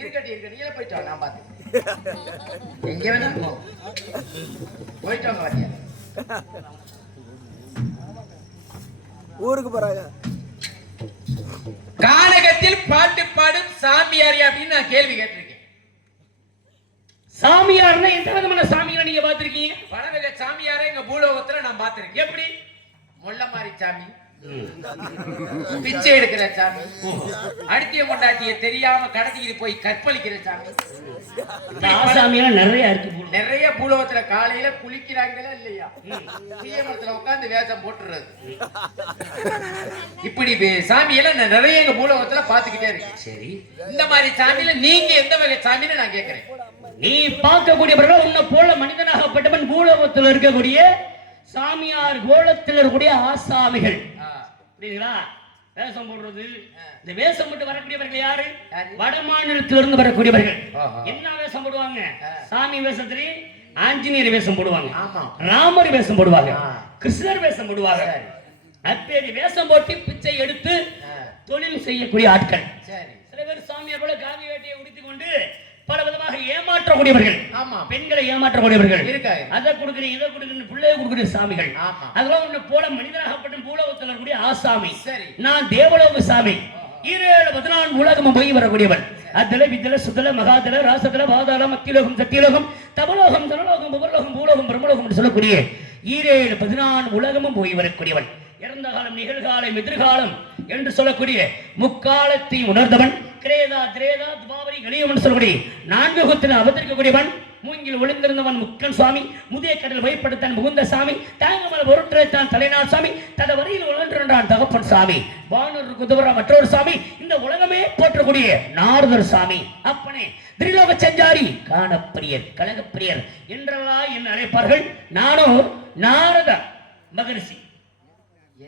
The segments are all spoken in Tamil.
இருக்கட்டும் நீங்களே போயிட்டு வாங்க நான் பாத்து எங்க வேணா போயிட்டு வாங்க வாத்தியா ஊருக்கு போறாங்க. கானகத்தில் பாட்டு பாடும் சாமியார் அப்படின்னு நான் கேள்வி கேட்டிருக்கேன். சாமியார்னா எந்த விதமான சாமியார் நீங்க பாத்திருக்கீங்க? பணவெல்ல சாமியாரை எங்க பூலோகத்துல நான் பாத்திருக்கேன். எப்படி? முள்ள மாதிரி சாமி, பிச்சை எடுக்கிற சாமி, அடித்திய கொண்டாட்டிய தெரியாம கடத்திக்கிட்டு போய் கற்பழிக்கிற சாமி, சாமியெல்லாம் நிறைய இருக்கு. நிறைய பூலோகத்துல காலையில குளிக்கிறாங்களா இல்லையா, தீயமரத்துல உட்கார்ந்து வேஷம் போட்டுறது, இப்படி சாமி எல்லாம் நிறைய எங்க பூலோகத்துல பாத்துக்கிட்டே இருக்கேன். சரி, இந்த மாதிரி சாமியில நீங்க எந்த வகை சாமின்னு நான் கேட்கிறேன். நீ பார்க்கக்கூடியவர்கள் உன்னை போல மனிதனாகப்பட்டவன் பூலோகத்தில் இருக்கக்கூடிய சாமியார், கோலத்தில் இருக்கக்கூடிய ஆசாமிகள். புரியுதுங்களா? வேஷம் போடுறது, இந்த வேஷம் போட்டு வரக்கூடியவர்கள் யாரு? வட மாநிலத்திலிருந்து வரக்கூடியவர்கள். என்ன வேஷம் போடுவாங்க? சாமி வேஷத்திலே ஆஞ்சநேயர் வேஷம் போடுவாங்க, ராமர் வேஷம் போடுவாங்க, கிருஷ்ணர் வேஷம் போடுவாங்க. அப்பேரி வேஷம் போட்டு பிச்சை எடுத்து தொழில் செய்யக்கூடிய ஆட்கள். சில பேர் சாமியார் போல காவி வேட்டியை உடுத்திக் கொண்டு பல விதமாக ஏமாற்றக்கூடியவர்கள், பெண்களை ஏமாற்றக்கூடியவர்கள், அதை கொடுக்குறீங்க இதை கொடுக்குறீங்க பிள்ளைய கொடுக்குற சாமிகள். அதெல்லாம் ஒண்ணு போல மனிதனாகப்பட்ட பூலோகத்தில் இருக்கக்கூடிய ஆசாமி. நான் தேவலோக சாமி, 14 உலகமும் போய் வரக்கூடியவன். அதுல விதல சுதல மகாதல ராசதல பாதாளம் மத்தியலோகம் சத்தியலோகம் தபலோகம் தனலோகம் புவர்லோகம் பூலோகம் பிரம்மலோகம் என்று சொல்லக்கூடிய 14 உலகமும் போய் வரக்கூடியவன். இறந்த காலம், நிகழ்காலம், எதிர்காலம் என்று சொல்லக்கூடிய முக்காலத்தை உணர்ந்தவன். கிரேதா திரேதா துபாவரி கலியம் சொல்லக்கூடிய 4 யுகத்தில் அவதரிக்கக்கூடியவன். மூங்கில் ஒளிந்திருந்தவன் முக்கன் சுவாமி, முதிய கடல் வயப்படுத்தான் முகுந்த சாமி, தாங்கமல் பொருட்டைத்தான் தலைநாள் சாமி, தடவரையில் உழன்றான் தகப்பன் சாமி, வானூர் குதுவரா மற்றொரு சாமி, இந்த உலகமே போற்றக்கூடிய நாரதர் சாமி. அப்பனே திரிலோக சஞ்சாரி, காணப்பிரியர், கழகப்பிரியர் என்றெல்லாம் என்ன அழைப்பார்கள். நானோ நாரத மகரிஷி.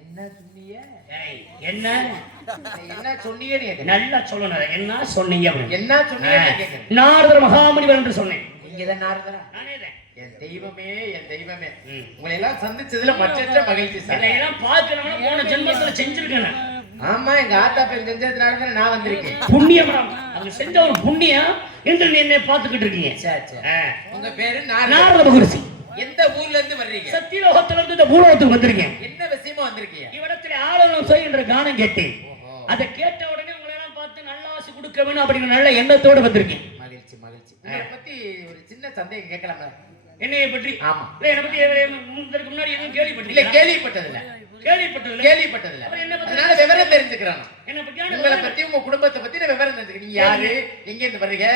என்ன சொன்னீங்க? என்ன என்ன சொன்னீங்க? நல்லா சொல்லணும். என்ன சொன்னீங்க? என்ன சொன்னீங்க? நாரதர் மகாமுனிவர் என்று சொன்னேன். நீங்க நாரதரா? என் தெய்வமே, என் தெய்வமே, உங்களை எல்லாம் சந்திச்சதுல மற்றற்ற மகிழ்ச்சி. எல்லாம் பார்க்கணும்னா போன ஜென்மத்துல செஞ்சிருக்கேன். ஆமா, எங்க ஆத்தா பேர் செஞ்சதுனால நான் வந்திருக்கேன். புண்ணியம், அவங்க செஞ்ச ஒரு புண்ணியம் என்று நீ என்னை பார்த்துக்கிட்டு இருக்கீங்க. உங்க பேரு நாரத மகரிஷி. எந்த ஊர்ல இருந்து வர்றீங்க? சத்தியலோகத்துல இருந்து இந்த பூலோகத்துக்கு வந்திருக்கேன். என்ன விஷயமா வந்திருக்கீங்க? இவ்விடத்துல ஆளுநர் சொய் என்ற கானம் கேட்டேன். அதை கேட்ட உடனே உங்களை எல்லாம் பார்த்து நல்லாசி கொடுக்க வேணும் அப்படிங்கிற நல்ல எண்ணத்தோட வந்திருக்கேன். மகிழ்ச்சி மகிழ்ச்சி. உங்களை பத்தி ஒரு சின்ன சந்தேகம் கேட்கலாமா? என்னைய பற்றி? ஆமா. என்னை பத்தி இதற்கு முன்னாடி எதுவும் கேள்விப்பட்டீங்க? இல்ல, கேள்விப்பட்டதில்ல. அதனால விவரம் தெரிஞ்சுக்கிறான். உங்களை பத்தி, உங்க குடும்பத்தை பத்தி நான் விவரம் தெரிஞ்சுக்கிறேன். நீங்க யாரு, எங்க இருந்து வர்றீங்க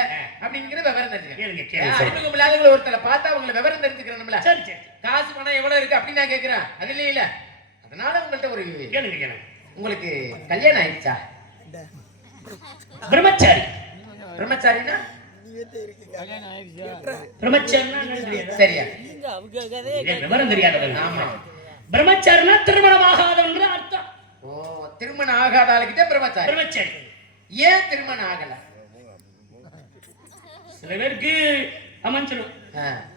அப்படிங்கிற விவரம் தெரிஞ்சுக்கிறேன். ஒருத்தரை பார்த்தா உங்களை விவரம் தெரிஞ்சுக்கிறேன்ல. காசு பணம் எவ்வளவு இருக்கு அப்படின்னு நான் கேட்கிறேன். அது இல்ல, அதனால உங்கள்ட்ட ஒரு கேளுங்க. உங்களுக்கு கல்யாணம் ஆயிடுச்சா? பிரம்மச்சாரி. பிரம்மச்சாரினா சரியா? விவரம் தெரியாதவன். ஆமா, பிரம்மச்சாரினா திருமணம் ஆகாதவன்ற அர்த்தம். ஓ, திருமணம் ஆகாத ஆளுகிட்ட பிரம்மச்சாரி. பிரம்மச்சாரி. ஏன் திருமணம் ஆகல? சில பேருக்கு அமைஞ்சிடும்,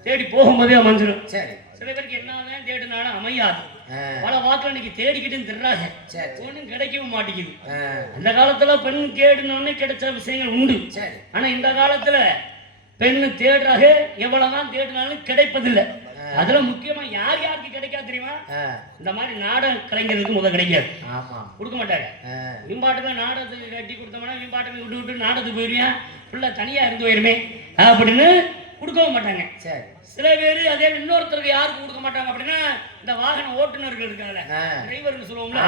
தேடி போகும்போதே அமைஞ்சிடும். சரி. சில பேருக்கு என்னதான் தேடினாலும் அமையாது. பல வாக்குல இன்னைக்கு தேடிக்கிட்டு திர்றாங்க, ஒண்ணும் கிடைக்கவும் மாட்டேங்குது. அந்த காலத்துல பெண் தேடினோடனே கிடைச்ச விஷயங்கள் உண்டு. ஆனா இந்த காலத்துல பெண்ணு தேடுறாங்க, எவ்வளவுதான் தேடினாலும் கிடைப்பதில்லை. அதுல முக்கியமா யார் யாருக்கு கிடைக்காது தெரியுமா? இந்த மாதிரி நாடக கலைஞர்களுக்கு முதல் கிடைக்காது, கொடுக்க மாட்டாங்க. விம்பாட்டுல நாடகத்துக்கு கட்டி கொடுத்தோம்னா விம்பாட்டை விட்டு விட்டு நாடகத்துக்கு போயிருவியா, ஃபுல்லா தனியா இருந்து போயிருமே அப்படின்னு கொடுக்கவும் மாட்டாங்க. சில பேரு அதே இன்னொருத்தருக்கு யாருக்கு கொடுக்க மாட்டாங்க அப்படின்னா, இந்த வாகன ஓட்டுநர்கள் இருக்காங்க, டிரைவர்னு சொல்லுவோம்ல,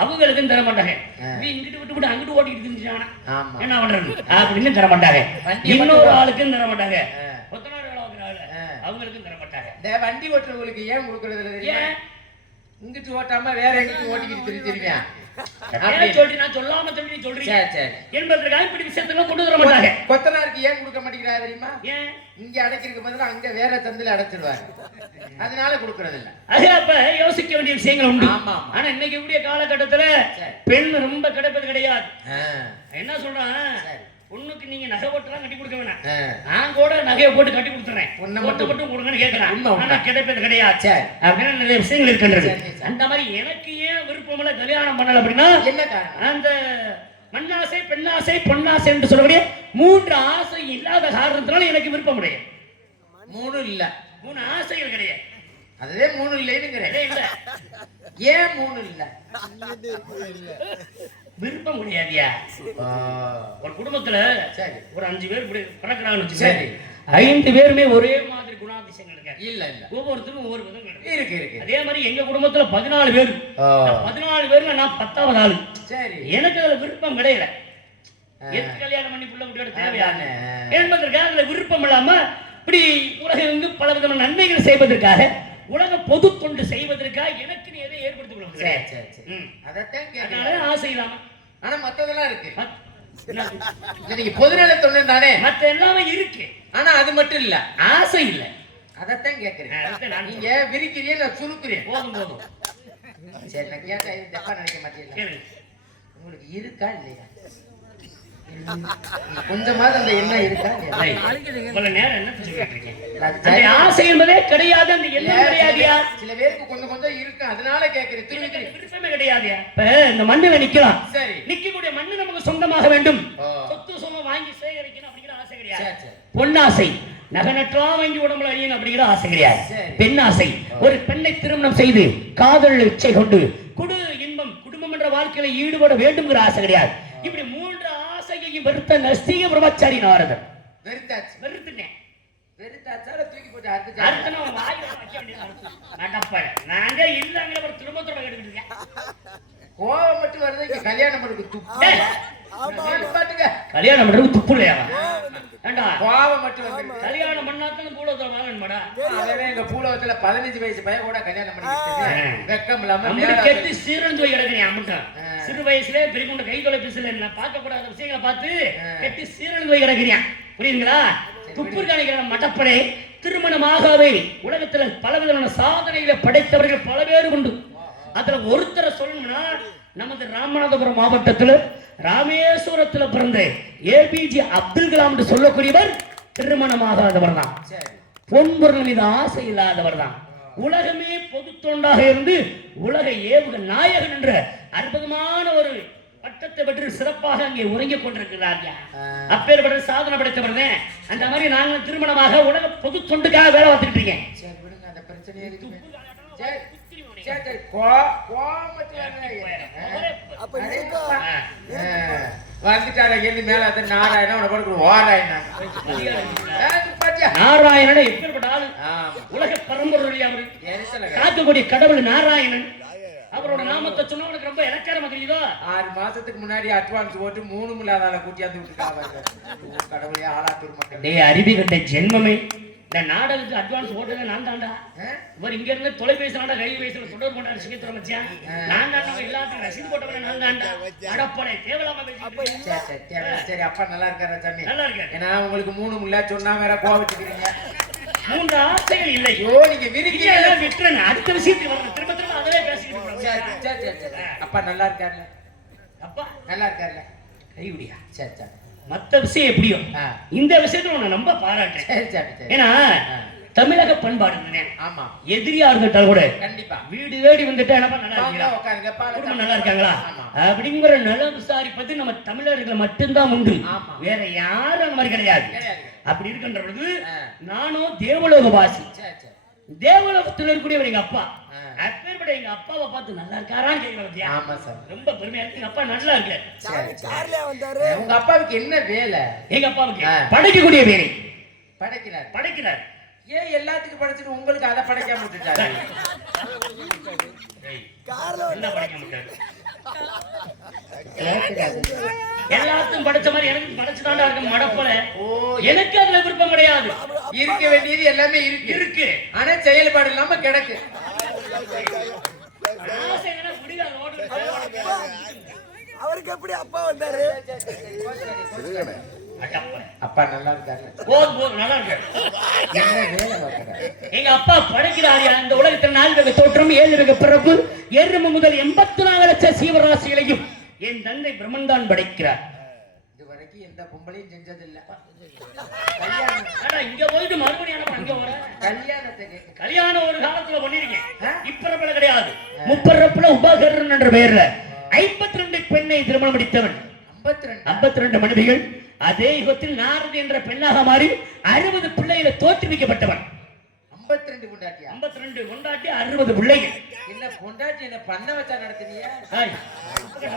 அவங்களுக்கும் தர மாட்டாங்க. இங்கிட்டு விட்டு விட்டு அங்கிட்டு ஓட்டிட்டு இருந்துச்சாங்கன்னா என்ன பண்றது அப்படின்னு தர மாட்டாங்க. இன்னொரு ஆளுக்கும் தர மாட்டாங்க. கொத்தனார் வேலை வைக்கிறாங்க, அவங்களுக்கும் தர மாட்டாங்க. இந்த வண்டி ஓட்டுறவங்களுக்கு ஏன் கொடுக்கறது இல்லை? இங்கிட்டு ஓட்டாம வேற எங்கிட்டு ஓட்டிக்கிட்டு தெரிஞ்சிருவியா சொல்லி நான் சொல்லாம சொல்லி சொல்றீங்க என்பதற்காக இப்படி விஷயத்தெல்லாம் கொண்டு வர மாட்டாங்க. கொத்தனாருக்கு ஏன் கொடுக்க மாட்டேங்கிறாரு தெரியுமா? ஏன்? இங்க அடைக்கிறதுக்கு பதிலா அங்க வேற சந்தில அடைச்சிடுவாங்க, அதனால கொடுக்கறது இல்ல. அது அப்ப யோசிக்க வேண்டிய விஷயங்கள் உண்டு. ஆனா இன்னைக்கு கூடிய காலகட்டத்துல பெண் ரொம்ப கிடைப்பது கிடையாது. என்ன சொல்றான், பொண்ணுக்கு நீங்க நகை போட்டுலாம் கட்டி கொடுக்க வேணாம், நான் கூட நகையை போட்டு கட்டி கொடுத்துறேன், மட்டும் மட்டும் கொடுங்கன்னு கேட்கிறேன். ஆனா கிடைப்பது கிடையாது அப்படின்னு நிறைய விஷயங்கள் இருக்கின்றது. அந்த மாதிரி எனக்கு ஏன் விருப்பம் இல்ல கல்யாணம் பண்ணல அப்படின்னா, என்ன காரணம்? அந்த மண்ணாசை, பெண்ணாசை, பொன்னாசை என்று சொல்லக்கூடிய 3 ஆசை இல்லாத காரணத்தினால எனக்கு விருப்பம் கிடையாது. 3 இல்ல, 3 ஆசைகள் கிடையாது. அதுவே 3 இல்லைன்னு இல்ல, ஏன் 3 இல்ல? விருப்பம் கிடையாதியா. ஒரு குடும்பத்துல சரி ஒரு 5 பேர் பிறக்கிறாங்கன்னு சரி, 5 பேருமே ஒரே மாதிரி குணாதிசயங்கள் இருக்காது. இல்ல இல்ல, ஒவ்வொருத்தரும் ஒவ்வொரு விதம் இருக்கு இருக்கு. அதே மாதிரி எங்க குடும்பத்துல 14 பேர். 14 பேர்ல நான் 10வது ஆளு. சரி, எனக்கு அதுல விருப்பம் கிடையாது. எதுக்கு கல்யாணம் பண்ணி புள்ள குட்டியோட தேவையான என்பதற்காக அதுல விருப்பம் இல்லாம இப்படி உலகம் வந்து பல விதமான நன்மைகள் செய்வதற்காக, உலக பொது தொண்டு செய்வதற்காக எனக்கு நீ எதை ஏற்படுத்திக் கொள்ள முடியாது. அதனால ஆசை இல்லாம. ஆனா மத்ததெல்லாம் இருக்கு. நீங்க பொதுநல தொண்டு தானே, மத்த எல்லாமே இருக்கு. ஆனா அது மட்டும் இல்ல, ஆசை இல்ல. அதத்தான் கேக்குறேன். நீங்க விரிக்கிறீங்க, நான் சுருக்குறேன். போதும் போதும். சரி, நான் கேட்டா இது தப்பா நினைக்க மாட்டேன். உங்களுக்கு இருக்கா இல்லையா? கொஞ்சமாவது அந்த எண்ணம் இருக்கா இல்லையா? நேரம் என்ன சொல்லிட்டு இருக்கீங்க? ஆசை என்பதே கிடையாது, அந்த எண்ணம் கிடையாதியா? சில பேருக்கு கொஞ்சம் கொஞ்சம் இருக்கு, அதனால கேக்குறேன். விருப்பமே கிடையாதியா? இப்ப இந்த மண்ணுல நிக்கலாம். சரி, நிக்கக்கூடிய மண்ணு நமக்கு சொந்தமாக வேண்டும். சொத்து சொந்தம் வாங்கி சேகரிக்கணும் அப்படிங்கிற ஆசை கிடையாது. பொன்னாசை, நகநற்றா வாங்கி உடம்புல அழியணும் அப்படிங்கிற ஆசை கிடையாது. பெண்ணாசை, ஒரு பெண்ணை திருமணம் செய்து காதல் இச்சை கொண்டு குடு இன்பம் குடும்பம் என்ற வாழ்க்கையில ஈடுபட வேண்டும்ங்கிற ஆசை கிடையாது. இப்படி 3 ஆசையையும் வெறுத்த நஸ்திக பிரம்மச்சாரி நாரதர். வெறுத்துட்டேன். தூக்கி போட்டு அறுத்து கோவம் மட்டும் வருது. கல்யாணம் கல்யாணம் பண்றது துப்பு இல்லையா? கோவம் மட்டும் வந்து கல்யாணம் பண்ணாதான் பூலோகத்துல வாழணுமாடா? எங்க பூலோகத்துல 15 வயசு பையன் கூட கல்யாணம் பண்ணி வெக்கம் இல்லாம கெட்டு சீரழிஞ்சு போய் கிடக்குறேன். அம்மட்டா சிறு வயசுல பெரிய கை தொலைபேசியில என்ன பார்க்க கூடாத விஷயங்களை பார்த்து கெட்டு சீரழிஞ்சு போய் கிடக்குறியா? புரியுதுங்களா? துப்பு காணிக்கிற மட்டப்படை திருமணமாகவே உலகத்துல பலவிதமான சாதனைகளை படைத்தவர்கள் பல பேர் உண்டு. அதுல ஒருத்தரை சொல்லணும்னா நமது ராமநாதபுரம் மாவட்டத்துல ராமேஸ்வரத்துல பிறந்த ஏபிஜே அப்துல் கலாம் என்று சொல்லக்கூடியவர் திருமணமாகாதவர் தான். பொன்பொருள் மீது ஆசை இல்லாதவர் தான். உலகமே பொது தொண்டாக இருந்து உலக ஏவுக நாயகன் என்ற அற்புதமான ஒரு பட்டத்தை பெற்று சிறப்பாக அங்கே உறங்கிக் கொண்டிருக்கிறார். அப்பேற்பட்ட சாதனை படைத்தவர் தான். அந்த மாதிரி நாங்கள் திருமணமாக உலக பொது தொண்டுக்காக வேலை பார்த்துட்டு இருக்கேன். நாராயணன் எப்பேற்பட்ட ஆளு? உலக பரம்பரை காக்கக்கூடிய கடவுள் நாராயணன். அவரோட நாமத்தை சொன்னா உனக்கு ரொம்ப இலக்காரமா தெரியுதோ? 6 மாசத்துக்கு முன்னாடி அட்வான்ஸ் போட்டு 3 மில்லாதால கூட்டியாந்து விட்டுருக்காங்க. கடவுளே ஆளாத்தூர் மக்கள். டேய் அறிவி கட்ட ஜென்மமே, இந்த நாடகத்துக்கு அட்வான்ஸ் போட்டது நான் தாண்டா. இவர் இங்க இருந்து தொலைபேசி நாடா ரயில் வயசுல தொடர் போட்டாரு சிங்கத்துறை மச்சான். நான் தாண்டா எல்லாத்துக்கும் ரசீது போட்டவரை நான் தாண்டா. அடப்படை தேவலாமா பேசி. சரி, அப்பா நல்லா இருக்காரா சாமி? நல்லா இருக்காரு. ஏன்னா உங்களுக்கு 3 மில்லா சொன்னா வேற கோவச்சுக்கிறீங்க. 3 ஆசைகள் இல்லை. நீங்க விரிக்கீங்க விட்டுறேன். அடுத்த விஷயத்துக்கு வரணும். திரும்ப திரும்ப அதே பேசிக்கிட்டு அப்பா நல்லா இருக்காருல்ல? அப்பா நல்லா இருக்காருல்ல? கைவிடியா? சரி சரி. மத்த விஷயம் எப்படியோ இந்த விஷயத்துல உன்னை ரொம்ப பாராட்டுறேன். ஏன்னா தமிழக பண்பாடு ஆமா எதிரியா இருந்துட்டால் கூட கண்டிப்பா வீடு தேடி வந்துட்டா என்னப்பா நல்லா இருக்கீங்களா, குடும்பம் நல்லா இருக்காங்களா அப்படிங்கிற நல விசாரிப்பது நம்ம தமிழர்கள் மட்டும்தான் உண்டு. வேற யாரும் அந்த மாதிரி கிடையாது. அப்படி இருக்கின்ற பொழுது நானும் தேவலோக வாசி. தேவலோகத்தில் இருக்கக்கூடியவர் எங்க அப்பா. அப்பேற்பட்ட எங்க அப்பாவை பார்த்து நல்லா இருக்காரான்னு கேட்கிறேன். ரொம்ப பெருமையா இருக்கு. எங்க அப்பா நல்லா இருக்கு. உங்க அப்பாவுக்கு என்ன வேலை? எங்க அப்பாவுக்கு படைக்கக்கூடிய வேலை. படைக்கிறார். ஏன் எல்லாத்துக்கும் படைச்சிட்டு உங்களுக்கு அதை படைக்காம விட்டுட்டாரு? என்ன படைக்க மாட்டாரு? எல்லாத்தையும் படைச்ச மாதிரி எனக்கு படைச்சுதாண்டா இருக்கு மடப்பல. எனக்கு அதுல விருப்பம் கிடையாது. இருக்க வேண்டியது எல்லாமே இருக்கு, ஆனா செயல்பாடு இல்லாம கிடக்கு. அவருக்கு எப்படி அப்பா வந்தாரு? அப்பா நல்லா இருக்காரு. நல்லா இருக்காரு. எங்க அப்பா படைக்கிறாரு. அந்த உலகத்தில் 4 வகை தோற்றம், 7 வகை பிறப்பு, 7 முதல் 84 லட்சம் சீவராசிகளையும் என் தந்தை பிரம்மன் தான் படைக்கிறார். இதுவரைக்கும் எந்த பொம்பளையும் செஞ்சதில்லை. இங்க போயிட்டு மறுபடியும் அங்க வர கல்யாணம் ஒரு காலத்துல பண்ணிருக்கேன். இப்பிறப்புல கிடையாது. முப்பிறப்புல உபகரணம் என்ற பெயர்ல 52 பெண்ணை திருமணம் முடித்தவன். 52 மனைவிகள். அதே யுகத்தில் நாரதி என்ற பெண்ணாக மாறி 60 பிள்ளைகளை தோற்றுவிக்கப்பட்டவன். 52 பொண்டாட்டியா? 52 பொண்டாட்டி 60 பிள்ளைகள். என்ன பொண்டாட்டி என்ன பண்ண வச்சா நடத்துனியா?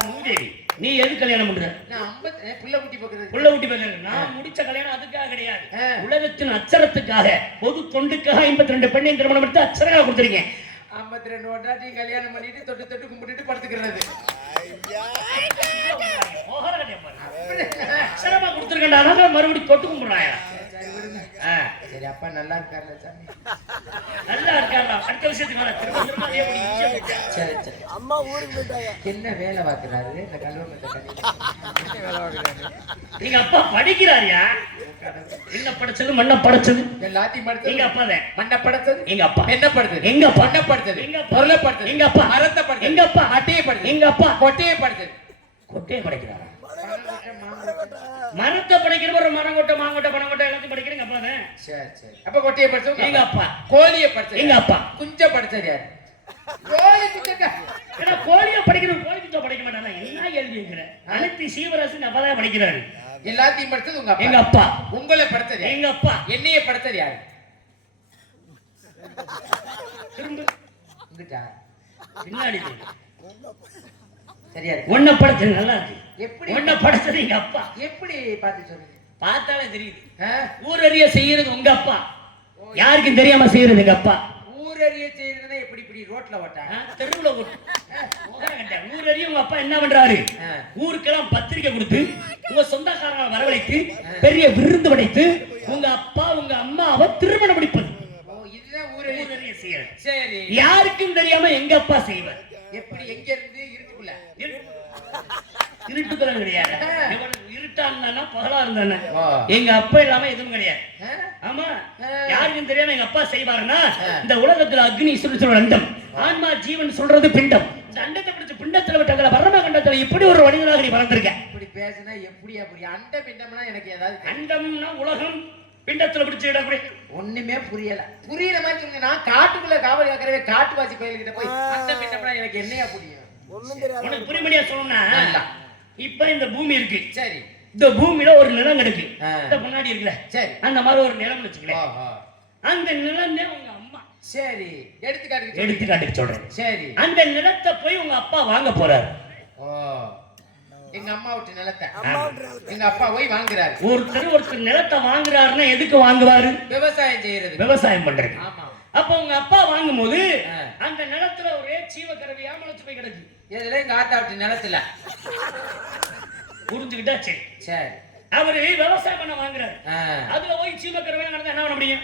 மூதேவி, நீ எது கல்யாணம் பண்ற? நான் 50 புள்ள குட்டி பக்கறது. புள்ள குட்டி பக்கறது. நான் முடிச்ச கல்யாணம் அதுக்காக கிடையாது. உலகத்தின் அச்சரத்துக்காக, பொது தொண்டுக்காக 52 பெண்ணை திருமணம் எடுத்து அச்சரங்களை கொடுத்துருக்கீங்க. 52 பொண்டாட்டி கல்யாணம் பண்ணிட்டு தொட்டு தொட்டு கும்பிட்டுட்டு படுத்துக்கிறது. அச்சரமா கொடுத்துருக்கா, மறுபடியும் தொட்டு கும்பிடுறாயா? சரி, அப்பா நல்லா இருக்காருல்ல சாமி? நல்லா இருக்காரா? அடுத்த விஷயத்துக்கு வர. சரி சரி. அம்மா ஊருக்கு போயிட்டாங்க. என்ன வேலை பார்க்கறாரு இந்த கல்வமத்தை பண்ணி? வேலை பார்க்கறாரு. நீங்க அப்பா படிக்கிறாரியா? என்ன படிச்சது? மண்ண படிச்சது. எல்லாத்தையும் படிச்சது எங்க அப்பா தான். மண்ண படிச்சது எங்க அப்பா. என்ன படிச்சது? எங்க அப்பா. மண்ண படிச்சது. எங்க அப்பா. பொருளை படிச்சது. எங்க அப்பா. மரத்தை படிச்சது. எங்க அப்பா. அட்டையை படிச்சது. எங்க அப்பா. கொட்டையை படிச்சது. கொட்டையை படிக்கிறாரா? மரத்தை படிக்கிற ஒரு மரங்கொட்டை, மாங்கொட்டை, பனங்கொட்டை எல்லாத்தையும் படிக்கிறீங்க அப்பா தான். சரி சரி. அப்ப கொட்டையை படிச்சது எங்க அப்பா. கோழியை படிச்சது எங்க அப்பா. குஞ்ச படிச்சது யாரு? கோழி குஞ்சங்க. ஏன்னா கோழியை படிக்கணும், கோழி குஞ்ச படிக்க மாட்டாங்க. என்ன எழுதிங்கிற? அனைத்து சீவராசி அப்பா தான் படிக்கிறாரு. எல்லாத்தையும் படிச்சது உங்க அப்பா. எங்க அப்பா. உங்களை படிச்சது எங்க அப்பா. என்னைய படிச்சது யாரு? திரும்ப இங்கிட்டா பின்னாடி சரியா இருக்கு. ஒன்ன படத்துல நல்லா இருக்கு. எப்படி ஒன்ன படத்துல எங்க அப்பா. எப்படி பார்த்து சொல்லுங்க? பார்த்தாலே தெரியுது. ஊரறிய செய்யறது உங்க அப்பா, யாருக்கும் தெரியாம செய்யறது எங்க அப்பா. ஊரறிய செய்யறதுன்னா எப்படி இப்படி ரோட்ல ஓட்டா? தெருவுல ஓட்டு. ஊரறிய உங்க அப்பா என்ன பண்றாரு? ஊருக்கெல்லாம் பத்திரிக்கை கொடுத்து, உங்க சொந்தக்காரங்களை வரவழைத்து, பெரிய விருந்து படைத்து, உங்க அப்பா உங்க அம்மாவை திருமணம் முடிப்பது. இதுதான் ஊரறிய செய்யறது. சரி. யாருக்கும் தெரியாம எங்க அப்பா செய்வார். எப்படி? எங்க இருந்து? இருட்டுக்குள்ள. இருட்டுக்குள்ள கிடையாது. இருட்டா இருந்தா பகலா இருந்தானே. எங்க அப்பா இல்லாம எதுவும் கிடையாது. ஆமா, யாருக்கும் தெரியாம எங்க அப்பா செய்வாருன்னா, இந்த உலகத்துல அக்னி சுருச்சுற அண்டம், ஆன்மா ஜீவன் சொல்றது பிண்டம். இந்த அண்டத்தை பிடிச்ச பிண்டத்துல விட்டங்கள வர்ம கண்டத்துல இப்படி ஒரு மனிதனாக நீ வளர்ந்திருக்க. இப்படி பேசினா எப்படி? அப்படி அண்ட பிண்டம்னா எனக்கு ஏதாவது அண்டம்னா உலகம், பிண்டத்துல பிடிச்சு இடப்படி ஒண்ணுமே புரியல. புரியல மாதிரி சொல்லுங்க. நான் காட்டுக்குள்ள காவல் காக்கிறவே காட்டுவாசி கோயில்கிட்ட போய் அண்ட பிண்டம்னா எனக்கு என்னையா புரியும்? ஒண்ணும் தெரியாது. உனக்கு புரியும்படியா சொல்லணும்னா, இப்ப இந்த பூமி இருக்கு. சரி. இந்த பூமியில ஒரு நிலம் இருக்கு. இந்த முன்னாடி இருக்குல்ல, சரி, அந்த மாதிரி ஒரு நிலம் வச்சுக்கலாம். அந்த நிலம் உங்க அம்மா. சரி, எடுத்துக்காட்டுக்கு சொல்றேன். சரி, அந்த நிலத்தை போய் உங்க அப்பா வாங்க போறாரு. எங்க அம்மா விட்டு நிலத்தை எங்க அப்பா போய் வாங்குறாரு. ஒருத்தர் நிலத்தை வாங்குறாருன்னா எதுக்கு வாங்குவாரு? விவசாயம் செய்யறது, விவசாயம் பண்றது. ஆமா. அப்ப உங்க அப்பா வாங்கும் போது அந்த நிலத்துல ஒரே சீவக்கரவையா முளைச்சு போய் கிடக்கு. இதுல எங்க ஆத்தா விட்டு நிலத்துல புரிஞ்சுக்கிட்டா சரி. சரி, அவரு விவசாயம் பண்ண வாங்குறாரு. அதுல போய் சீவக்கரவையா நடந்தா என்ன பண்ண முடியும்?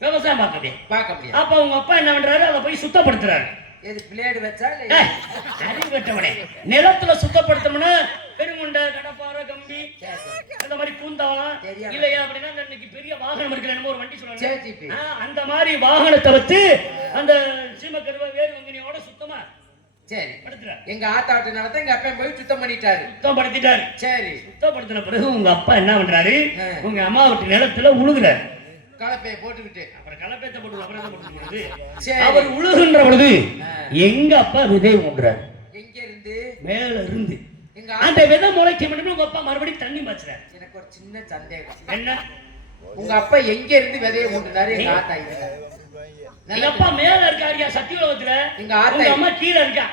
விவசாயம் பார்க்க முடியும். அப்ப உங்க அப்பா என்ன பண்றாரு? அதை போய் சுத்தப்படுத்துறாரு. எது பிளேடு வச்சா? அறிவு பெற்றவனே, நிலத்துல சுத்தப்படுத்தணும்னா பெருங்குண்டை, கடப்பாறை, கம்பி, அந்த மாதிரி பூந்தாவளம் இல்லையா? அப்படின்னா இன்னைக்கு பெரிய வாகனம் இருக்கு, நம்ம ஒரு வண்டி சொல்றாங்க, அந்த மாதிரி வாகனத்தை வச்சு அந்த சீமக்கருவை வேறு வங்கினியோட சுத்தமா சரி படுத்துறாரு. எங்க ஆத்தா விட்டு நிலத்தை எங்க அப்பா போய் சுத்தம் பண்ணிட்டாரு, சுத்தப்படுத்திட்டாரு. சரி, சுத்தப்படுத்தின பிறகு உங்க அப்பா என்ன பண்றாரு? உங்க அம்மா விட்டு நிலத்துல உழுகுறாரு. கலப்பையை போட்டுக்கிட்டு அப்புறம் கலப்பையத்தை போட்டு அப்புறம் போட்டு அவர் உழுகுன்ற பொழுது எங்க அப்பா விதை ஊன்றாரு. எங்க இருந்து? மேல இருந்து. அந்த விதை முளைக்க மட்டும் உங்க அப்பா மறுபடியும் தண்ணி பாய்ச்சுறாரு. எனக்கு ஒரு சின்ன சந்தேகம். என்ன? உங்க அப்பா எங்க இருந்து விதையை ஊன்றாரு? எங்க ஆத்தா இல்ல. எங்க அப்பா மேல இருக்காருயா சத்தியலோகத்துல. எங்க ஆத்தா அம்மா கீழ இருக்கா.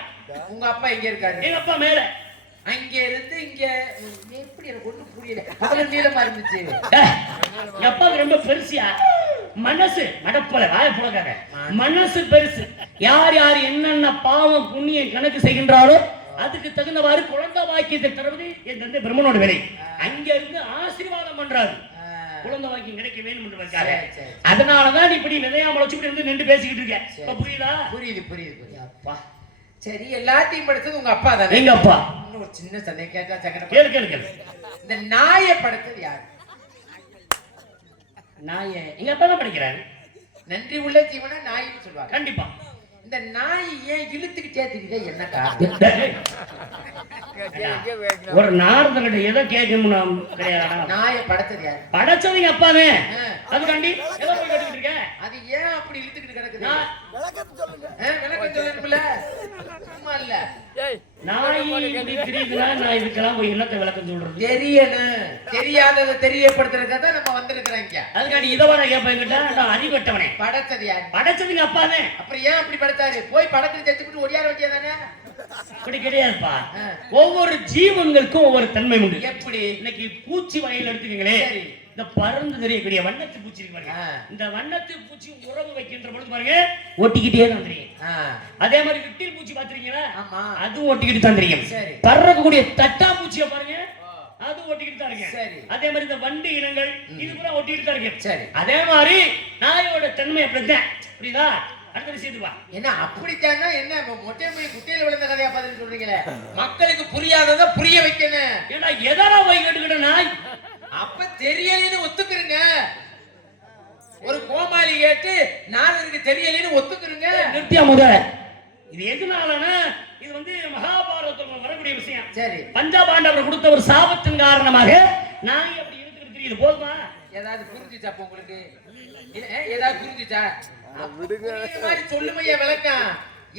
உங்க அப்பா எங்க இருக்காரு? எங்க அப்பா மேல. அங்க இருந்து இங்க எப்படி? எனக்கு ஒண்ணும் புரியல. அவ்வளவு நீளமா இருந்துச்சு. எங்க அப்பாவுக்கு ரொம்ப பெருசியா மனசு. நடப்பல வாய புலக்காக. மனசு பெருசு. யார் யார் என்னென்ன பாவம் புண்ணியம் கணக்கு செய்கின்றாரோ அதுக்கு தகுந்தவாறு குழந்தை வாக்கியத்தை தருவது என் தந்தை பிரம்மனோட வேலை. அங்க இருந்து ஆசீர்வாதம் பண்றாரு, குழந்தை வாக்கியம் கிடைக்க வேணும் என்றாரு. அதனாலதான் இப்படி விதையா முளைச்சுட்டு இருந்து நின்று பேசிக்கிட்டு இருக்கேன். புரியுதா? புரியுது புரியுது. அப்பா சரி, எல்லாத்தையும் படுத்தது உங்க அப்பா தானே? எங்க அப்பா. இன்னும் ஒரு சின்ன சந்தேகம் கேட்டா சக்கர கேளு கேளு கேளு. இந்த நாயை படுத்தது யாரு? நாயை எங்க அப்பா தான் படிக்கிறாரு. நன்றி உள்ள ஜீவனா நாயின்னு சொல்லுவாங்க. கண்டிப்பா. இந்த நாய் ஏன் இழுத்துக்கிட்டே தெரியுதா? என்ன காரணம்? ஒரு நாரதனோட எதை கேட்கணும் கிடையாது. நாயை படைச்சது யாரு? படைச்சது எங்க அப்பாவே. அதுக்காண்டி எதை போய் கேட்டுக்கிட்டு இருக்க? அது ஏன் அப்படி இழுத்துக்கிட்டு கிடக்குது? விளக்கம் சொல்லுங்க. விளக்கம் சொல்லணும்ல, சும்மா இல்ல. நாய் இப்படி தெரியுதுன்னா நான் இதுக்கெல்லாம் போய் என்னத்தை விளக்கம் சொல்றது? தெரியணும், தெரியாததை தெரியப்படுத்துறதுக்காக தான் நம்ம வந்திருக்கிறோம் இங்க. அதுக்காண்டி இதை வர கேட்பேங்கிட்டா நான் அறிவட்டவனே. படைச்சது யாரு? படைச்சதுங்க அப்பானே. அப்புறம் ஏன் அப்படி படைச்சாரு? போய் படத்துல தெரிஞ்சுக்கிட்டு ஒடியார வேண்டியதானே? அப்படி கிடையாதுப்பா. ஒவ்வொரு ஜீவன்களுக்கும் ஒவ்வொரு தன்மை உண்டு. எப்படி? இன்னைக்கு பூச்சி வகையில் எடுத்துக்கீங்களே, சரி. இந்த பறந்து தெரியக்கூடிய வண்ணத்து பூச்சி இருக்கு பாருங்க. இந்த வண்ணத்து பூச்சி உறவு வைக்கின்ற பொழுது பாருங்க ஒட்டிக்கிட்டே தான் தெரியும். அதே மாதிரி விட்டில் பூச்சி பாத்துறீங்களா? ஆமா, அதுவும் ஒட்டிக்கிட்டு தான் தெரியும். சரி. பறக்கக்கூடிய தட்டா பூச்சியை பாருங்க, அது ஒட்டிக்கிட்டு தான் இருக்கு. சரி. அதே மாதிரி இந்த வண்டு இனங்கள் இது கூட ஒட்டிக்கிட்டு தான் இருக்கு. சரி. அதே மாதிரி நாயோட தன்மை அப்படிதான். புரியுதா? அடுத்த விஷயத்துக்கு வா. என்ன அப்படித்தானா? என்ன மொட்டை மொழி குட்டையில விழுந்த கதையா பார்த்து சொல்றீங்களே? மக்களுக்கு புரியாததை புரிய வைக்கணும். ஏன்னா எதாரா போய் கேட்டுக்கிட்ட நாய் அப்ப தெரியலன்னு ஒத்துக்குறீங்க. ஒரு கோமாளி கேட்டு நாரதருக்கு தெரியலன்னு ஒத்துக்குறீங்க. நிறுத்தியா முத. இது எதனாலனா இது வந்து மகாபாரதத்துல வரக்கூடிய விஷயம். சரி. பஞ்சபாண்டவர் கொடுத்த ஒரு சாபத்தின் காரணமாக நாய் அப்படி இருக்கிறது தெரியுது. போதுமா? ஏதாவது புரிஞ்சுச்சா உங்களுக்கு? ஏதாவது புரிஞ்சுச்சா? விடுங்க மாதிரி சொல்லுமையா விளக்கம்.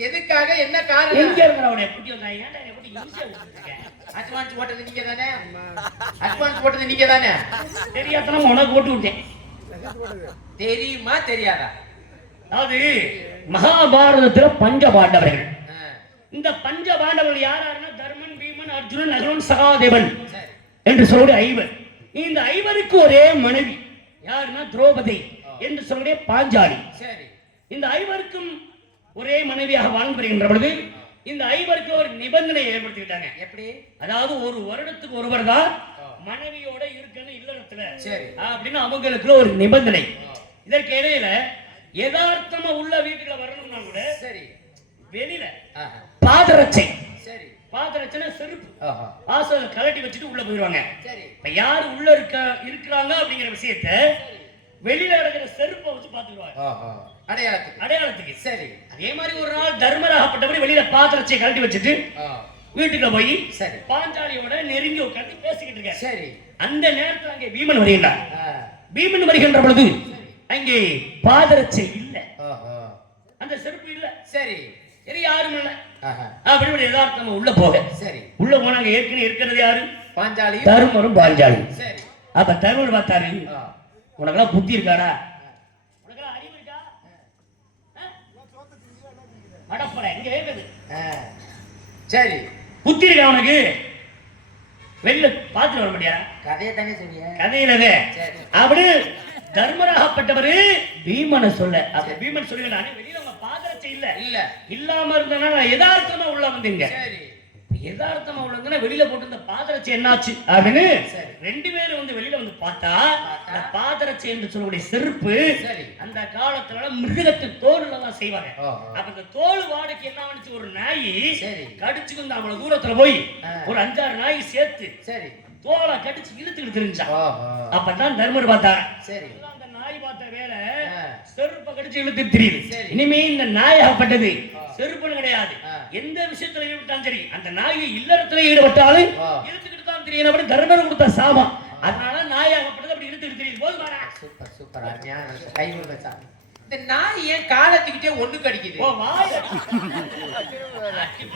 எதுக்காக, என்ன காரணம்? எங்க இருக்கறவனே குட்டி வந்தாய்? ஏன்டா என்ன குட்டி ஈஸியா விட்டுருக்க? அட்வான்ஸ் போட்டது நீங்க தானே? அட்வான்ஸ் போட்டது நீங்க தானே? தெரியாதனமா உனக்கு போட்டு விட்டேன். தெரியுமா தெரியாதா? அதாவது மகாபாரதத்துல பஞ்சபாண்டவர்கள். இந்த பஞ்சபாண்டவர்கள் யாராருன்னா தர்மன், பீமன், அர்ஜுனன், நகுலன், சகாதேவன் என்று சொல்லக்கூடிய ஐவர். இந்த ஐவருக்கு ஒரே மனைவி யாருன்னா திரௌபதி என்று சொல்லக்கூடிய பாஞ்சாலி. சரி. இந்த ஐவருக்கும் ஒரே மனைவியாக வாழ்ந்து வருகின்ற பொழுது இந்த ஐவருக்கு ஒரு நிபந்தனை ஏற்படுத்திக்கிட்டாங்க. எப்படி? அதாவது ஒரு வருடத்துக்கு ஒருவர் தான் மனைவியோட இருக்கணும் இல்லறத்துல. சரி. அப்படின்னு அவங்களுக்கு ஒரு நிபந்தனை. இதற்கு இடையில யதார்த்தமா உள்ள வீட்டுல வரணும்னா கூட சரி, வெளியில பாதரட்சை. சரி. பாதரட்சைனா செருப்பு. வாசல் கலட்டி வச்சுட்டு உள்ள போயிடுவாங்க. சரி. இப்ப யாரு உள்ள இருக்கிறாங்க அப்படிங்கிற விஷயத்தை வெளியில இருக்கிற செருப்பை வச்சு பாத்துக்குவாங்க. அடையாளத்துக்கு. சரி. அதே மாதிரி ஒரு நாள் தர்மராகப்பட்டபடி வெளியில பாத்திரத்தை கழட்டி வச்சுட்டு வீட்டுக்குள்ள போய் பாஞ்சாலியோட நெருங்கி உட்கார்ந்து பேசிக்கிட்டு இருக்க. சரி. அந்த நேரத்துல அங்கே பீமன் வருகின்றார். பீமன் வருகின்ற பொழுது அங்கே பாதரட்சை இல்ல, அந்த செருப்பு இல்ல. சரி. சரி, யாரும் இல்ல. அப்படி யதார்த்தமா உள்ள போக. சரி. உள்ள போனாங்க. ஏற்கனவே இருக்கிறது யாரு? பாஞ்சாலி, தர்மரும் பாஞ்சாலி. சரி. அப்ப தர்மர் பார்த்தாரு, உனக்கெல்லாம் புத்தி இருக்காடா? உனக்கெல்லாம் அறிவு இருக்கா? அடப்பட எங்க இருக்குது? சரி, புத்தி இருக்கா உனக்கு? வெளில பாத்துட்டு வர முடியா? கதையை தானே சொல்லிய கதையிலவே. அப்படி தர்மராகப்பட்டவரு பீமனை சொல்ல. அப்ப பீமன் சொல்லுங்க, வெளியில உங்க பாதரட்சை இல்ல இல்ல இல்லாம இருந்தா நான் யதார்த்தமா உள்ள வந்தீங்க. சரி. யதார்த்தமா உள்ளதுன்னா வெளியில போட்டு இந்த பாதரட்சை என்னாச்சு அப்படின்னு ரெண்டு பேரும் வந்து வெளியில வந்து பார்த்தா அந்த பாதரட்சை என்று சொல்லக்கூடிய செருப்பு அந்த காலத்துல மிருகத்து தோல்ல தான் செய்வாங்க. அப்ப இந்த தோல் வாடகைக்கு என்ன ஆச்சு, ஒரு நாய் கடிச்சு வந்து அவ்வளவு தூரத்துல போய் ஒரு 5-6 நாய் சேர்த்து சரி தோலை கடிச்சு இழுத்துக்கிட்டு தெரிஞ்சா. அப்பதான் தர்மர் பார்த்தாங்க. சரி. அந்த நாய் பார்த்த வேலை செருப்பை கடிச்சு இழுத்து தெரியுது. இனிமே இந்த நாய் ஆகப்பட்டது செருப்புன்னு கிடையாது. எந்த விஷயத்துல ஈடுபட்டாலும் சரி அந்த நாயை இல்லறத்துல ஈடுபட்டாலும் இழுத்துக்கிட்டு தான் தெரியும். அப்படி தர்மர் கொடுத்த சாபம். அதனால நாயாகப்பட்டது அப்படி இழுத்துக்கிட்டு தெரியுது. போதுமாடா? Super super. கை கொடுத்தா இந்த நாய் ஏன் காலத்துக்கிட்டே ஒண்ணு கடிக்குது?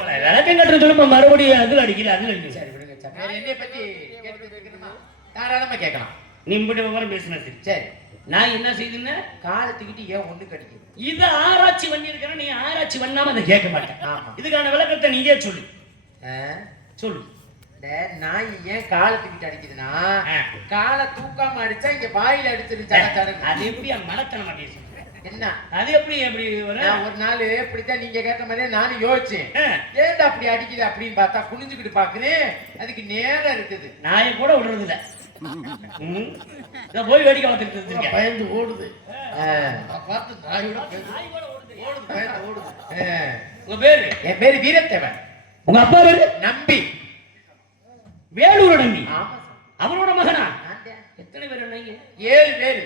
விளக்கம் கட்டுறது சொல்லுமா, மறுபடியும் அதுல அடிக்கல அதுல அடிக்கல. சரி விடுங்க. வேற என்னை பத்தி கேட்கணுமா? தாராளமா கேட்கலாம். நீ இப்படி விவரம் பேசுனது. சரி. நான் என்ன செய்யுதுன்னா காலத்துக்கிட்டு ஏன் ஒண்ணு கடிக்குது? இது ஆராய்ச்சி பண்ணி இருக்கிற, நீ ஆராய்ச்சி பண்ணாம அதை கேட்க மாட்டேன். இதுக்கான விளக்கத்தை நீயே சொல்லு. சொல்லு. நாய் ஏன் காலத்துக்கிட்டு அடிக்குதுன்னா காலை தூக்காம அடிச்சா இங்க வாயில அடிச்சிருச்சா. அது எப்படி மனத்தன மாட்டேன் என்ன? அது எப்படி எப்படி ஒரு நாள் இப்படித்தான் நீங்க கேட்ட மாதிரியே நானும் யோசிச்சேன். ஏன்டா அப்படி அடிக்குது அப்படின்னு பார்த்தா குனிஞ்சுக்கிட்டு பாக்குறேன், அதுக்கு நேரம் இருக்குது. நாயை கூட விடுறது இல்ல, போய் வேடிக்கை பார்த்துட்டு பயந்து ஓடுது. பார்த்து நாயோட ஓடுது. உங்க பேரு? என் பேரு வீரத்தேவன். உங்க அப்பா பேரு? நம்பி. வேலூர் நம்பி. அவரோட மகனா? எத்தனை பேர்? 7 பேர்.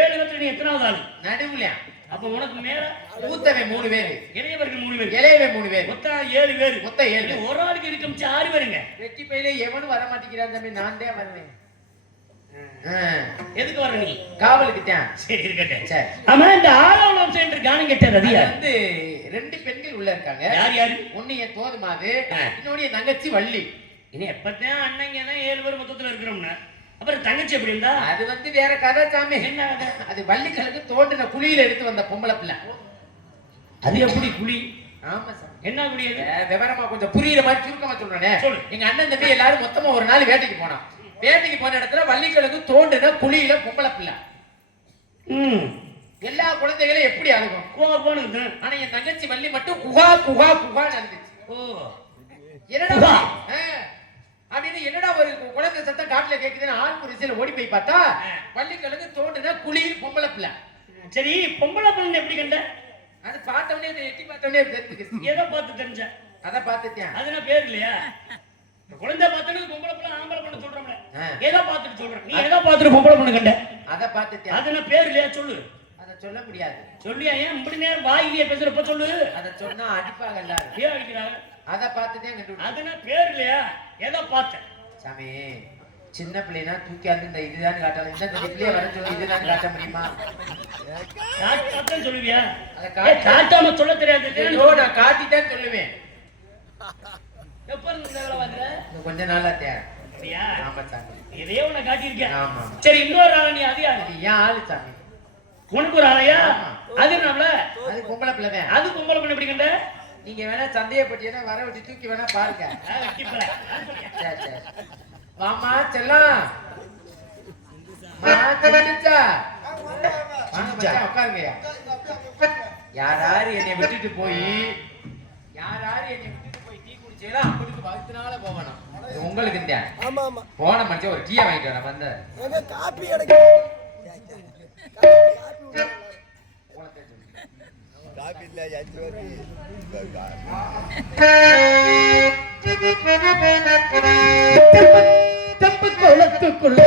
7 பேர். நீ எத்தனாவது ஆளு? நடுவுல. அப்ப உனக்கு மேல மூத்தவை 3 பேர், இளையவர்கள் 3 பேர், இளையவை 3 பேர், மொத்தம் 7 பேர். மொத்தம் 7. ஒரு ஆளுக்கு இருக்கும் 6 பேருங்க. வெற்றி பையில எவனும் வர மாட்டேங்கிறான் தம்பி, நான் தான் வருவேன். எதுக்கு வர நீ? காவலுக்கு தான். சரி இருக்கட்டும். சரி. ஆமா, இந்த ஆளவளம் சென்று கானம் கேட்டது அது வந்து 2 பெண்கள் உள்ள இருக்காங்க. யார் யாரு? ஒண்ணு என் தோதுமாது, இன்னொன்னு என் தங்கச்சி வள்ளி. இன்னும் எப்பத்தான் அண்ணங்கன்னா 7 பேர் மொத்தத்துல இருக்கிறோம்னா அப்புறம் தங்கச்சி எப்படி இருந்தா? அது வந்து வேற கதை சாமி. என்ன கதை? அது வள்ளிக்கிழங்கு தோண்டின குழியில எடுத்து வந்த பொம்பளை பிள்ளை. அது எப்படி குழி? ஆமா சாமி. என்ன குழி அது? விவரமா கொஞ்சம் புரியுற மாதிரி சுருக்கமா சொல்றேனே. எங்க அண்ணன் தம்பி எல்லாரும் மொத்தமா ஒரு நாள் வேட்டைக்கு போனோம். வேட்டைக்கு போன இடத்துல வள்ளிக்கிழங்கு தோண்டின குழியில பொம்பளை பிள்ளை. எல்லா குழந்தைகளும் எப்படி அழுகும்? கோபம்னு. ஆனா என் தங்கச்சி வள்ளி மட்டும் குகா குகா குகான்னு அழுதுச்சு. ஓ என்னடா அப்படின்னு என்னடா ஒரு குழந்தை சத்தம் காட்டுல கேக்குதுன்னு ஆள் குறிச்சியில ஓடி போய் பார்த்தா வள்ளிக்கிழங்கு தோண்டின குழியில் பொம்பளை பிள்ளை. சரி, பொம்பளை பிள்ளை எப்படி கண்ட? அது பார்த்தவனே எட்டி பார்த்தவனே தெரிஞ்சுக்கிச்சு. எதை பார்த்து தெரிஞ்ச? அதை பார்த்துட்டேன். அதுனா பேர் இல்லையா? குழந்தை பார்த்தனது பொம்பளை பிள்ளை ஆம்பளை பிள்ளை சொல்றோம்ல. எதை பார்த்துட்டு சொல்ற? நீ எதை பார்த்துட்டு பொம்பளை பிள்ளை கண்ட? அதை பார்த்துட்டேன். அதுனா பேர் இல்லையா? சொல்லு. அதை சொல்ல முடியாது. சொல்லியா? ஏன் இப்படி நேரம் வாயிலேயே பேசுறப்ப சொல்லு. அதை சொன்னா அடிப்பாங்க எல்லாரும். ஏன் அடிக்கிறாங்க? அதை பார்த்துட்டேன் கண்டுபிடிச்சேன். அதுனா பேர் இல்லையா? எதை பார்த்த? சாமி, சின்ன பிள்ளைனா தூக்கியாந்து இந்த இதுதான் காட்டலாம். இந்த பிள்ளைய வர சொல்லி இதுதான் காட்ட முடியுமா? காட்டாம சொல்லுவியா? அதை காட்டாம சொல்ல தெரியாது. நான் காட்டித்தான் சொல்லுவேன். எப்ப இருந்து இந்த வேலை வாங்குற? கொஞ்ச நாளா தேவை. அப்படியா? ஆமா சாமி. இதையே உன்னை காட்டியிருக்கேன். ஆமா. சரி, இன்னொரு ஆளை நீ அது யாரு? ஏன் ஆளு சாமி? உனக்கு ஒரு ஆளையா? அது நம்மள அது பொம்பளை பிள்ளை தான். அது பொம்பளை பிள்ளை எப்படி கண்ட? நீங்க வேணா சந்தேகப்பட்டீங்கன்னா வர வச்சு தூக்கி வேணா பாருங்க. சரி சரி. வாமா செல்லம். உட்காருங்கய்யா. யாராரு என்னை விட்டுட்டு போய் டீ குடிச்சீங்களா அவங்களுக்கு வகுத்துனால போகணும். உங்களுக்கு இந்த ஆமா ஆமா போன மனுஷன் ஒரு டீயை வாங்கிட்டு வரேன் வந்த காப்பி எடுக்க காப்பி இல்ல தப்பு குளத்துக்குள்ள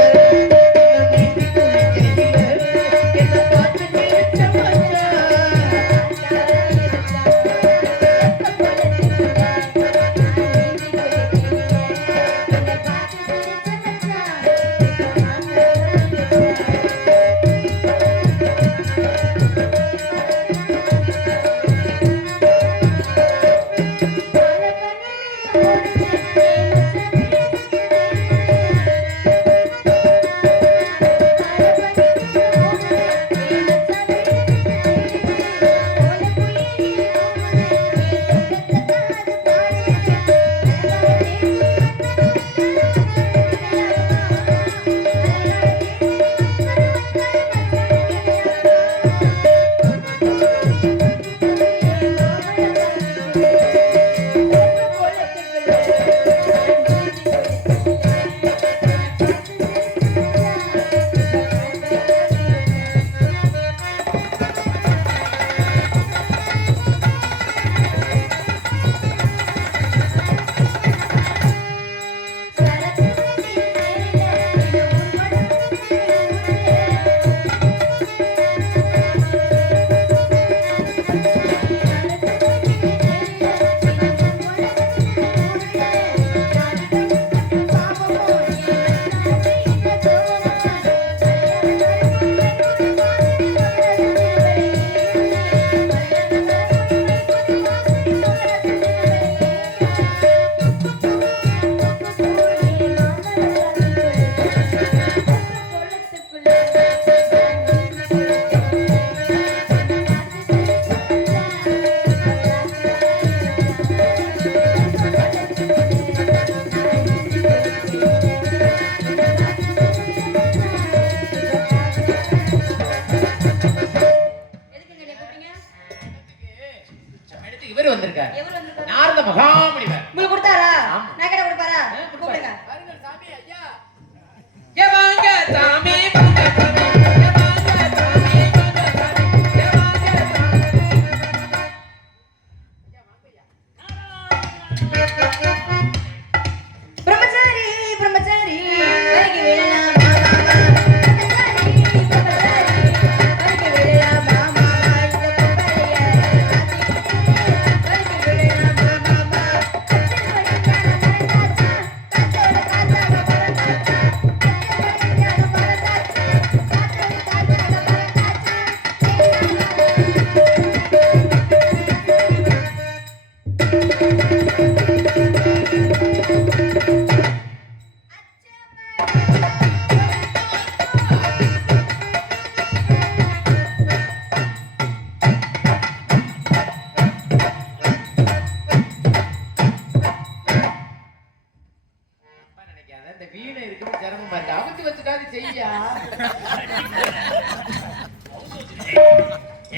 இல்லையா?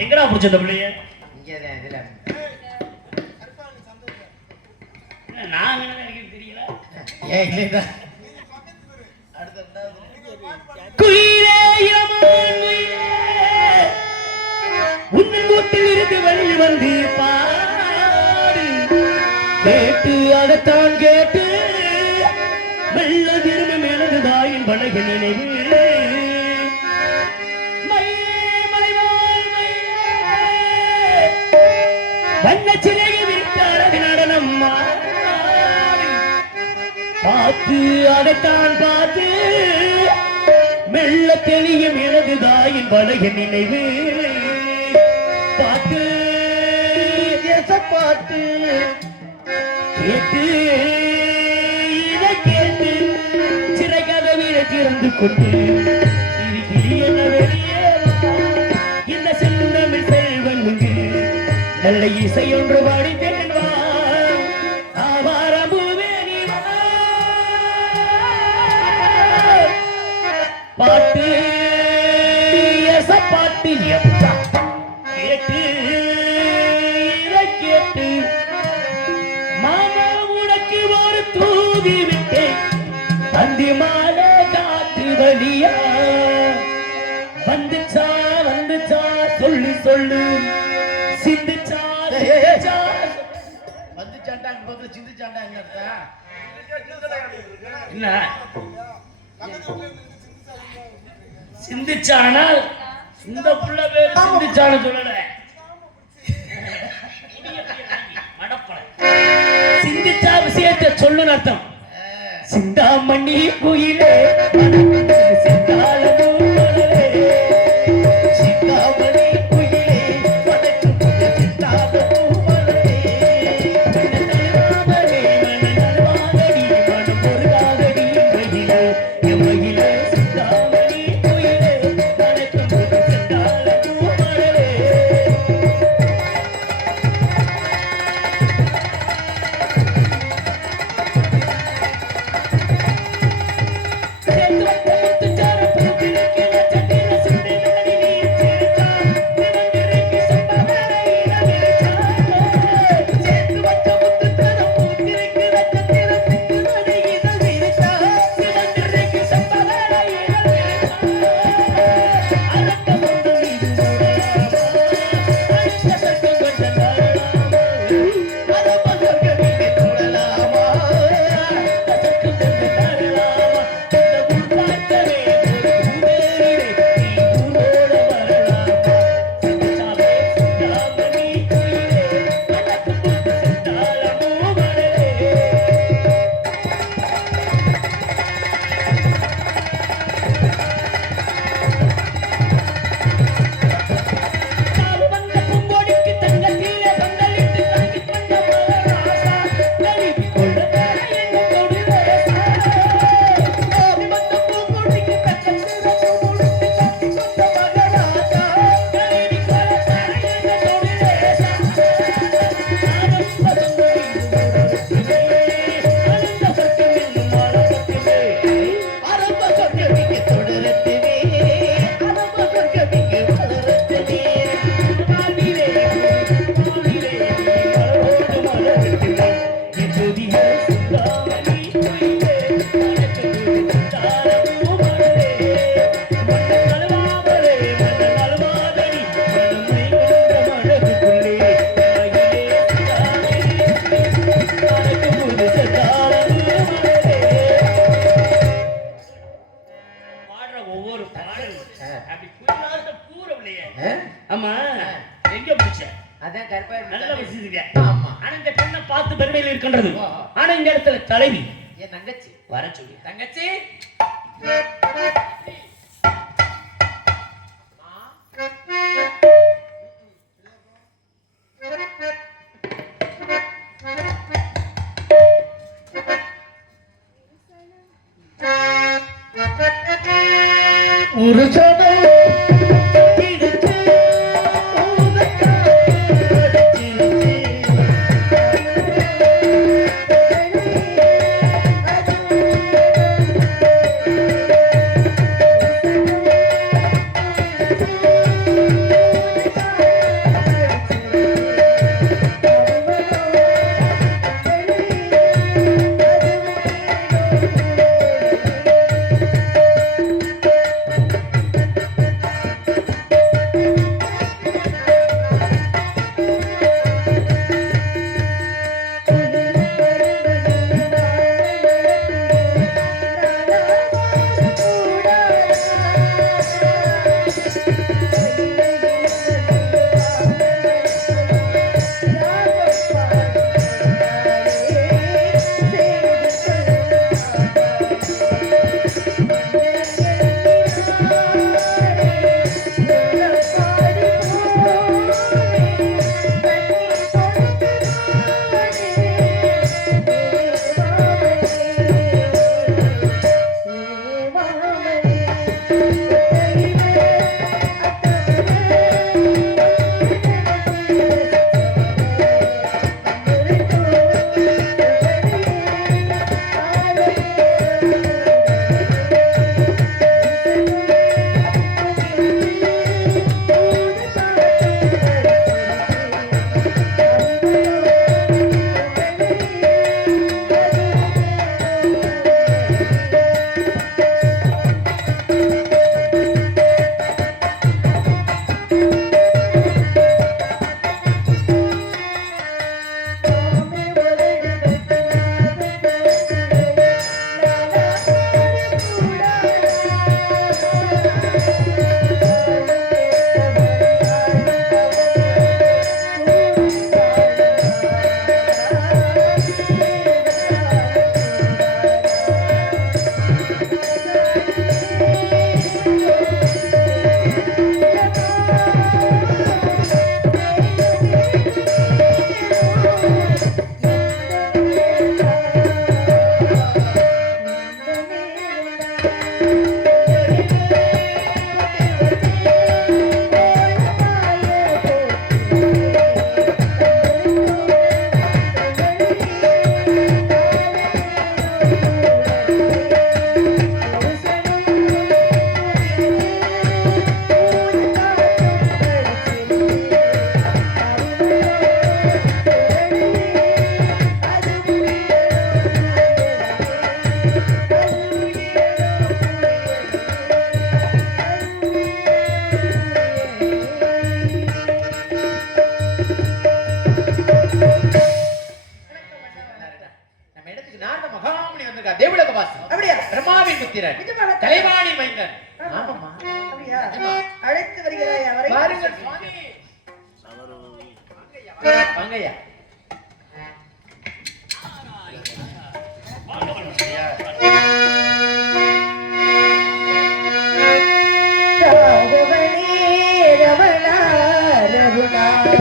எங்கடா புடிச்ச இந்த பிள்ளைய? இங்கதான் இதுல. நான் எனக்கு தெரியல. ஏன் இல்லையா? குயிலே இளமான் குயிலே, உன்னன் வீட்டில் இருந்து வெளியில் வந்து பாடு. கேட்டு அதைத்தான் கேட்டு மெல்ல திரும்பி எனது தாயின் பழக நினைவு. வண்ண சிறையை விரித்த அழகு நடனம் பார்த்து அதைத்தான் பார்த்து மெல்ல தெளியும் எனது தாயின் பழக நினைவு. பார்த்து பாட்டு கேட்டு இதை கேட்டு சிறை கதவில திறந்து கொண்டு என்ன வெளியே இந்த செந்தமிழ் செல்வன் நல்ல இசை ஒன்று பாடித்தேன் பாட்டு பாட்டு கேட்டு இதை கேட்டு மாமா உனக்கு ஒரு தூவி விட்டேன் அந்தி மாலை காற்று வழியா வந்துச்சா வந்துச்சா சொல்லு சொல்லு சிந்துச்சா வந்துச்சாண்டாங்க பக்கத்துல சிந்துச்சாண்டாங்க என்ன சிந்திச்சானால் இந்த புள்ள பேரு சிந்திச்சான்னு சொல்லல, சிந்திச்சா விஷயத்தை சொல்லு அர்த்தம். சிந்தாமணி குயிலே சிந்தாமணி குயிலே பார்த்து பெருமையில் இருக்கின்றது. ஆனா இந்த இடத்துல தலைவி என் தங்கச்சி வர சொல்லி, தங்கச்சி ஒரு ஆமாம்மா. அப்படியா? அழைத்து வருகிறாய் அவரை. வாருங்கள் சுவாமி. வாங்கய்யா. ராகவனே ரமணா ரகுநாத